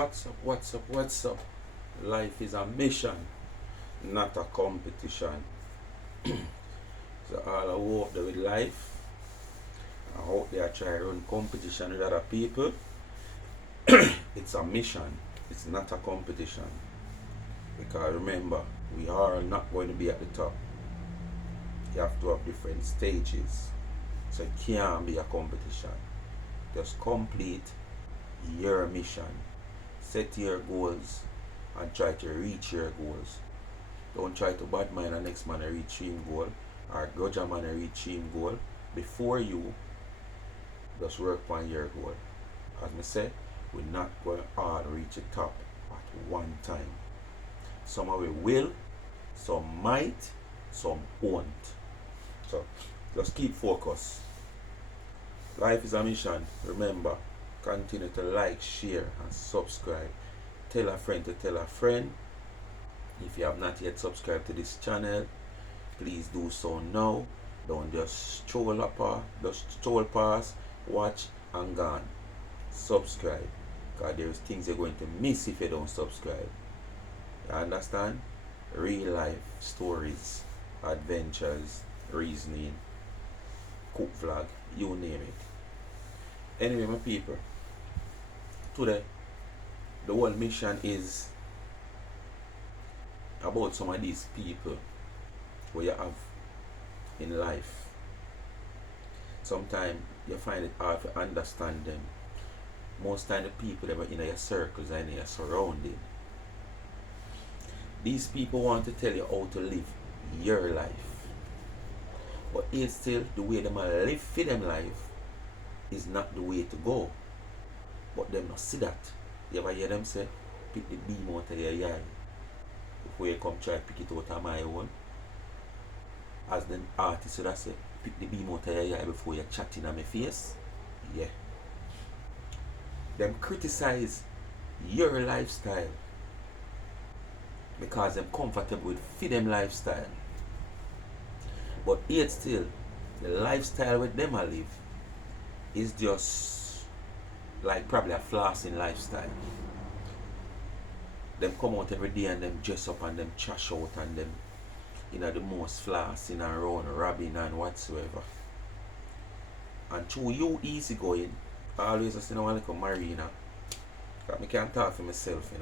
What's up? Life is a mission, not a competition. So all I hope that with life, I hope they are trying to run competition with other people. It's a mission, it's not a competition. Because remember, we are not going to be at the top. You have to have different stages. So it can't be a competition. Just complete your mission. Set your goals and try to reach your goals. Don't try to bad mind the next man to reach him goal or grudge a man to reach him goal before you. Just work on your goal. As I say, we're not going to all reach the top at one time. Some of it will, some might, some won't. So just keep focus. Life is a mission. Remember, continue to like, share, and subscribe. Tell a friend to tell a friend. If you have not yet subscribed to this channel, please do so now. Don't just stroll past, watch and gone. Subscribe, because there's things you're going to miss if you don't subscribe. You understand? Real life stories, adventures, reasoning, cook vlog, you name it. Anyway, my people, today the whole mission is about some of these people where you have in life. Sometimes you find it hard to understand them. Most time the people that are in your circles and in your surrounding. These people want to tell you how to live your life. But it's still the way them live for them life is not the way to go. But them not see that. You ever hear them say, pick the beam out of your eye before you come try pick it out of my own? As them artists would say, pick the beam out of your eye before you chatting on my face. Yeah. Them criticize your lifestyle because them comfortable with fit them lifestyle. But yet still, the lifestyle with them I live is just like probably a flossing lifestyle. Them come out every day and them dress up and them trash out and them the most flossing and round robbing and whatsoever. And through you easy going, I always just one little marina. Because I can't talk for myself,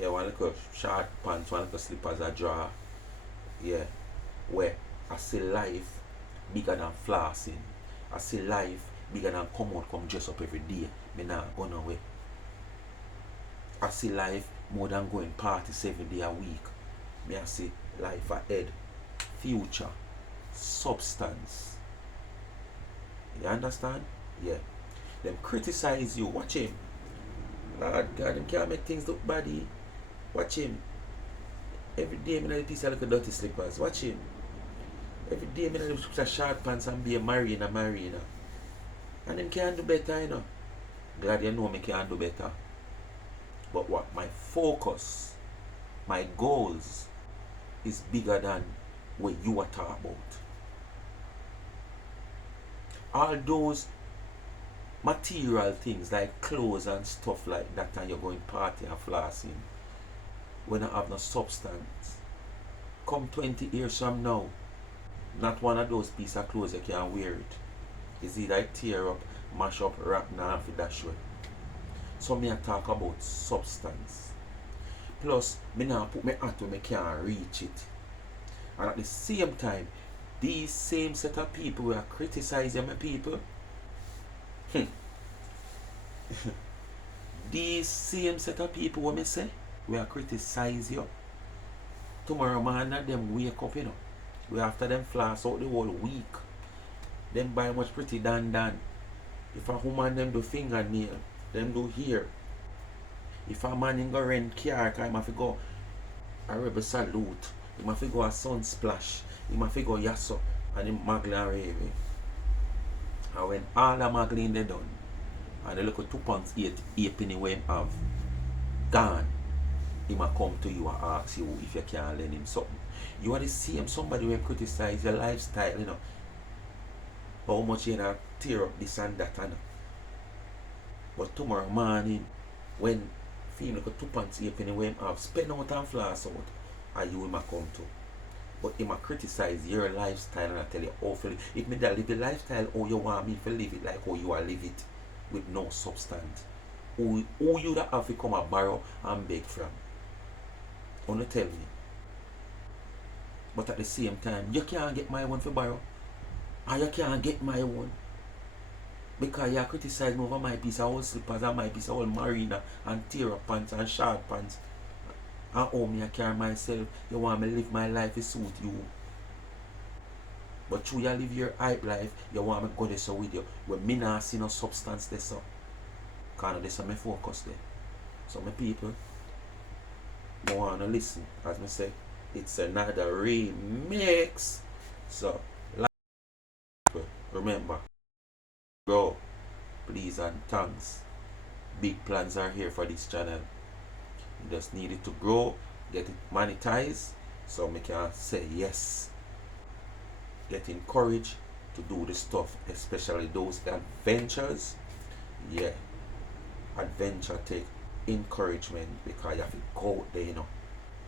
Yeah, one little short pants, one little slippers I draw. Yeah. Where I see life bigger than flossing. I see life bigger than come dress up every day. Me not go nowhere. I see life more than going party 7 days a week. Me I see life ahead, future, substance. You understand? Yeah. Them criticize you. Watch him. Lord God, them can't make things look bad. Watch him. Every day me piece of little dirty slippers. Watch him. Every day me put a short pants and be a marina. And them can't do better, Glad you know me can't do better. But what? My focus, my goals is bigger than what you are talking about. All those material things like clothes and stuff like that, and you're going party and flossing when I have no substance. Come 20 years from now, not one of those pieces of clothes you can wear it. It's either tear up, mash up, wrap now for that way. So me I talk about substance. Plus, me now put my hat where me can't reach it. And at the same time, these same set of people who are criticizing my people, these same set of people what me say, we are criticize you. Tomorrow man them wake up, We after them floss out the whole week. Them buy much pretty dan. If a woman them do fingernail, them do hair. If a man in go rent car, he have to go a rebel salute. He have to go a sun splash. He have to go yasso and him magle and rave. And when all the magling they done, and the little 2 pounds 8 penny where him have gone, he might come to you and ask you if you can lend him something. You are the same somebody who criticize your lifestyle, how much you tear up this and that, But tomorrow morning, when feel like a 2 pence halfpenny when him have spend out and floss out, and you him a come to. But him a criticize your lifestyle and I tell you awfully. If me da live the lifestyle how you want me to live it like how you are live it with no substance. Who you that have to come a borrow and beg from? Wanna tell me. But at the same time, you can't get my one for borrow. And you can't get my one. Because you criticize me over my piece of old slippers and my piece of old marina and tear up pants and short pants. And how me I carry myself. You want me to live my life to suit you. But through you live your hype life, you want me to go there so with you. When me not see no substance there so. Because that's my focus there. So my people, I want to listen. As I say, it's another remix. So, like, remember, grow, please and thanks. Big plans are here for this channel. You just need it to grow, get it monetized, so we can say yes. Get encouraged to do the stuff, especially those adventures. Yeah, adventure take encouragement because you have to go out there, you know.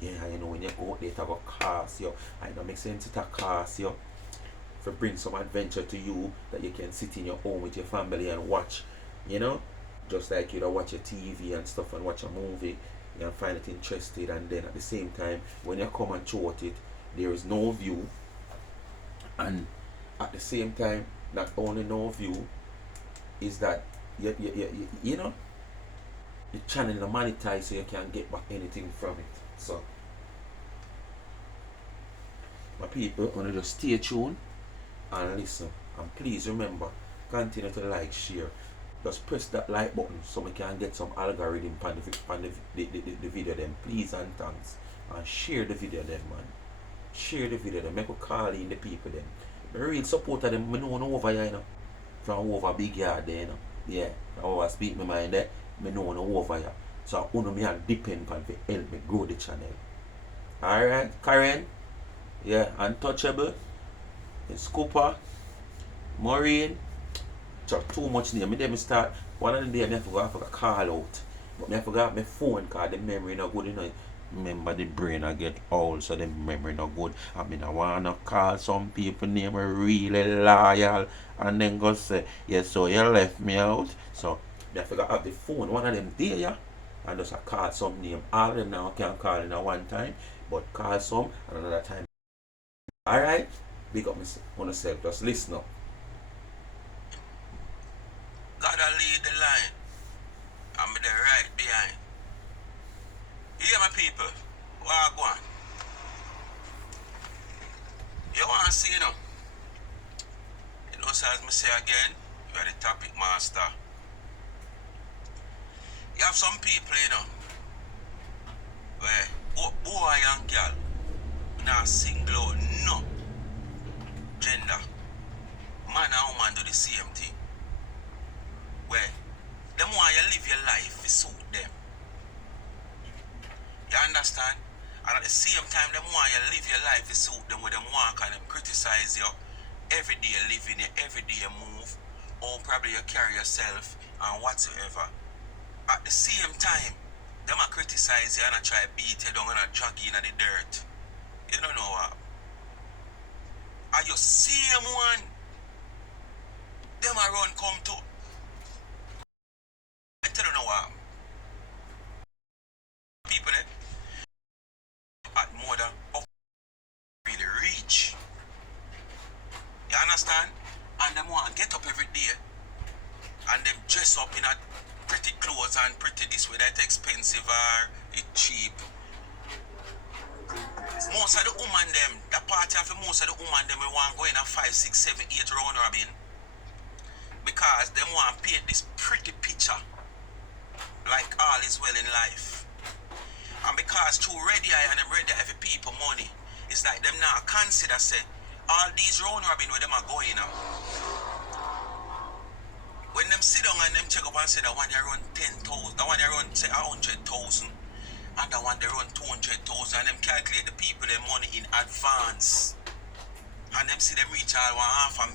Yeah, you know, when you go out there, it will cost you. I know, make sense, it will cost you. To bring some adventure to you that you can sit in your home with your family and watch, you know. Just like you know, watch your TV and stuff and watch a movie, you can find it interesting, and then at the same time, when you come and throughout it, there is no view, and at the same time, not only no view, is that you know, the channel is monetized so you can get back anything from it. So, my people, want to just stay tuned and listen, and please remember, continue to like, share. Just press that like button so we can get some algorithm on the video then. Please and thanks. And share the video then, man. Share the video then. Make a call in the people then. The real supporter them, I know over here, you know. From over big yard there, you know. Yeah, from over speak my mind there, I know over here. So I me and depend on to help me grow the channel. Alright, Karen. Yeah, Untouchable. Scooper. Maureen. Too much name. Me then start one of the day I forgot call out. But I forgot my phone because the memory not good, you know. Remember the brain I get old, so the memory not good. I mean I wanna call some people name really loyal and then go say, yes, so you left me out. So I forgot have the phone, one of them there, yeah. And just I call some name. All of them now can call in at one time, but call some and another time. Alright? Big up myself. Just listen up. Gotta lead the line. I'm the right behind. Hear my people. What go on? You want to see, you know? You know, so as me say again, you are the topic master. You have some people, you know, where boy and girl not single out no gender. Man and woman do the same thing. Where them want you live your life to suit them. You understand? And at the same time, them want you live your life to suit them, with them walk and them criticize you every day living, you every day you move, or probably you carry yourself and whatsoever. At the same time, them a criticize you and a try beat you down and a drag you in the dirt. You don't know what? Are you same one? Them a run come to. I tell you know what? People at more than up really reach. You understand? And them want to get up every day and them dress up in a pretty clothes and pretty this way, that expensive or it cheap. Most of the woman them, the party of most of the woman them we want to go in a 5, 6, 7, 8 round robin. Because them want to paint this pretty picture like all is well in life. And because too ready and them ready every people money, it's like them now consider say all these round robin where them are going now. When them sit down and them check up and say that one they run 10,000, that one they run say 100,000, and that one they run 200,000, and them calculate the people their money in advance. And them see them reach all $500,000.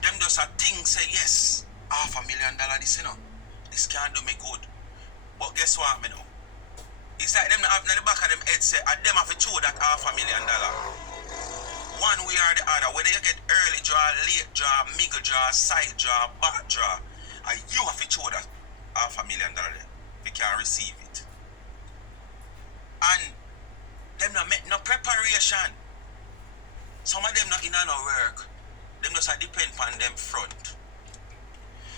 Them just a think say yes, $500,000 this, you know. This can't do me good. But guess what, me know? It's like them have in the back of them head say, and them have to show that $500,000. One way or the other, whether you get early draw, late draw, middle draw, side draw, back draw, and you have to show that $500,000 if you can receive it. And them not make no preparation. Some of them not in no work. Them just depend on them front.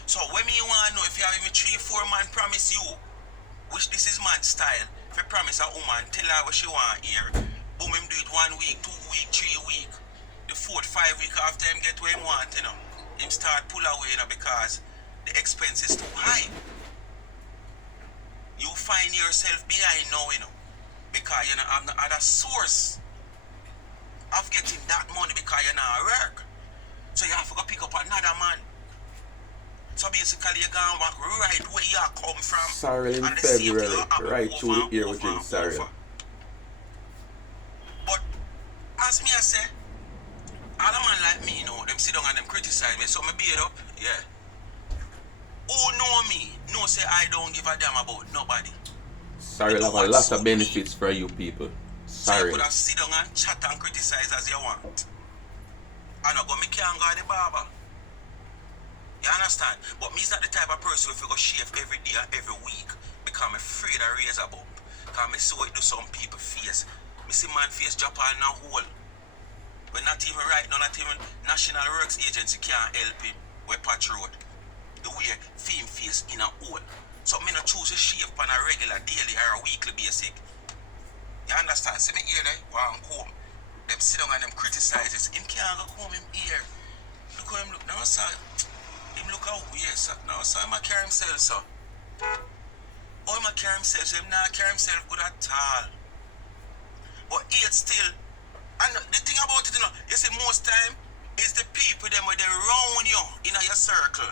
So when me want to know if you have me 3-4 man promise you, which this is man style, if you promise a woman, tell her what she want here, boom, him do it 1 week, 2 week, 3 week, the 4th, 5 week after him get what him want, you know, him start pull away, you know, because the expense is too high. You find yourself behind now, you know, because you know have no other source of getting that money because you're not work. So you have to go pick up another man. So basically you're going back right where you come from. Sorry in February, right through the year within sorry. But as me I say, all a man like me, you know, them sit down and them criticize me, so me beat up, yeah. Who know me, know say I don't give a damn about nobody. Sorry, have a lot of benefits for you people. Sorry. So you could have sit down and chat and criticize as you want. And I go, me can't go to the barber. You understand? But me is not the type of person who go shave every day or every week because I'm afraid of razor bump. Because I see what it do some people face. Me see man face drop on a hole. But not even right now, not even National Works Agency can't help him with Patch Road. The way film face in a hole. So me not choose to shave on a regular, daily or a weekly basic. You understand? See me here there, while I'm home. Them sit down and them criticize it. Him can't go home him here. Look how him look now, sir. Him look how weird, sir. Now, sir, him a carry himself, sir. Oh, him a carry himself, so him not carry himself good at all. But yet still, and the thing about it, you know, you see most time, is the people them where they round you in your circle.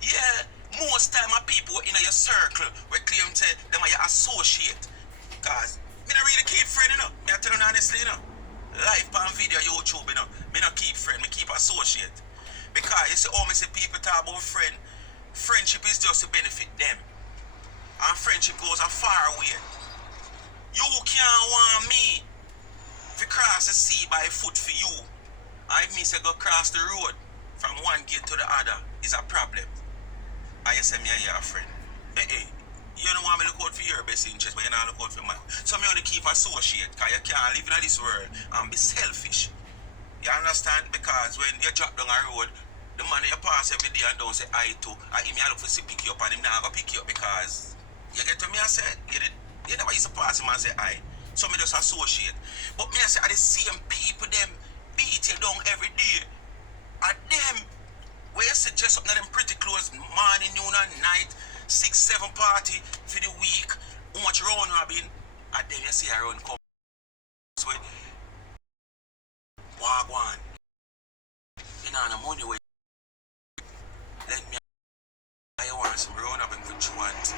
Yeah, most time are people in your circle where claim say them are your associate. Cause me not really keep friend, you know. Me I tell you honestly, you know. Live on video, YouTube, you know. Me not keep friend, me keep associate. Because you see how me see people talk about friend. Friendship is just to benefit them. And friendship goes a far way. You can't want me to cross the sea by foot for you. And if me say go cross the road from one gate to the other is a problem. And you say me and you a friend. You don't want me to look out for your best interest, but you don't look out for mine. So me only keep associate, because you can't live in this world and be selfish. You understand? Because when you drop down a road, the man you pass every day and don't say I to, and him you look for to pick you up, and him not going to pick you up because you get to me I say, you never used to pass him and say I. So me just associate. But me I say, are the same people them beat you down every day. And them, where you see dress up now them pretty clothes, morning, noon and night, 6-7 party for the week, how much round robin, and then you see around come. So, walk one. You know, the money where let me I want some round robin for you want.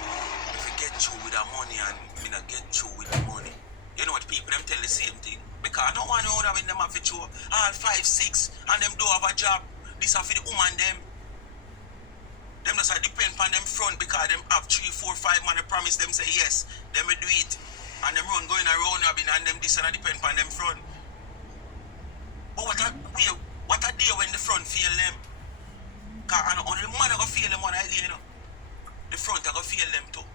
If you get through with the money and me not get through with the money. You know what people them tell the same thing. Because I don't want to round robin them have to show all 5-6 and them do have a job. This are for the woman them. Them just depend on them front because them have 3-4-5 man they promise them say yes, them will do it. And them run going around and them this and depend on them front. But what a day when the front feel them? Cause only the man are gonna feel them one idea, you know. The front are gonna feel them too.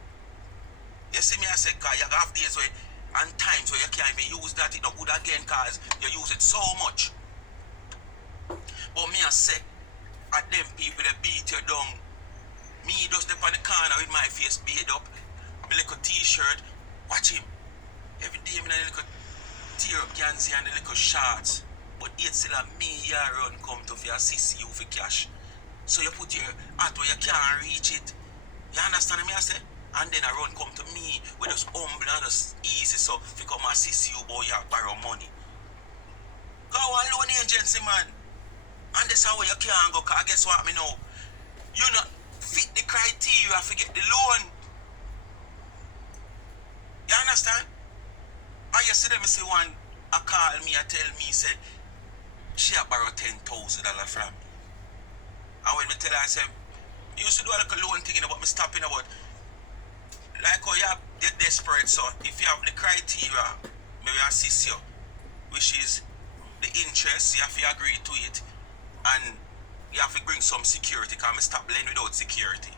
You see me I say cause you have days where and times where you can't even use that it not good again cause you use it so much. But me I say at them people that beat you down. Me just step on the corner with my face beat up, my little t-shirt, watch him. Every day me a little tear up Gansy and a little shorts. But yet still a me here run come to for assist you for cash. So you put your hat where you can't reach it. You understand me I say? And then I run come to me with just humble and just easy so if you come assist you boy you borrow money. Go on loan agency man. And that's how you can't go cause guess what me know? You not fit the criteria to get the loan. You understand? I you see them say one I call me and tell me say she a borrow $10,000 from me. And when me tell her I say you used to do a little loan thing about me stopping about like how you have the desperate, so if you have the criteria, maybe assist you, which is the interest, you have to agree to it, and you have to bring some security, because I stop playing without security.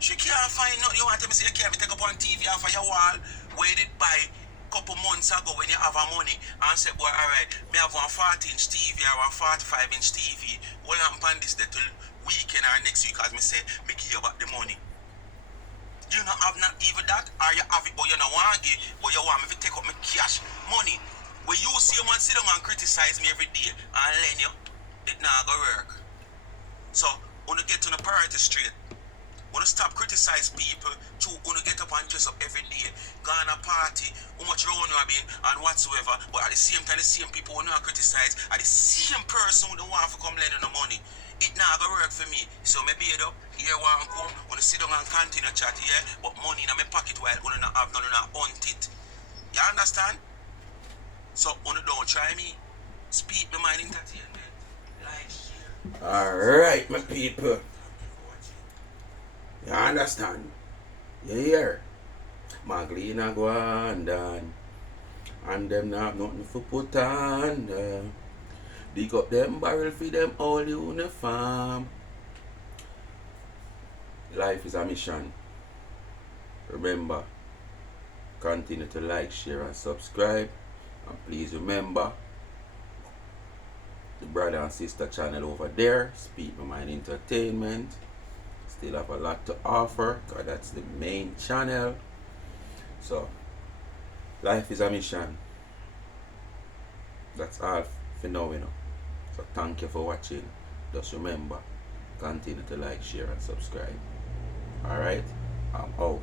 She can't find nothing. You want to say you can't take up on TV off of your wall where you did buy couple months ago when you have a money and say, boy, alright, me have one 40-inch TV or one 45-inch TV. What happen this day till weekend or next week, as me say, me give you back the money. You not have not even that, or you have it, but you don't want to give, but you want me to take up my cash money. When you see a man sit down and criticize me every day and lend you, it not go work. So, when you get to the priority straight, when you stop criticize people, to when you get up and dress up every day, go on a party, how much round you have been, and whatsoever, but at the same time, the same people who not criticize are the same person who don't want to come lend the money. It not gonna work for me. So maybe it up, here one come, when you sit down and continue chat here, but money in my pocket while you not have none, not hunt it. You understand? So when you don't try me, speak the mind entertainment. Like, share. Alright, my people. You understand? You hear? Maglina go on down. And them not have nothing for put on. Dig up them barrel for them all uniform. Life is a mission. Remember, continue to like, share and subscribe. And please remember, the brother and sister channel over there, Speak My Mind Entertainment. Still have a lot to offer, because that's the main channel. So, life is a mission. That's all for now, you know. So thank you for watching. Just remember, continue to like, share and subscribe. Alright, I'm out.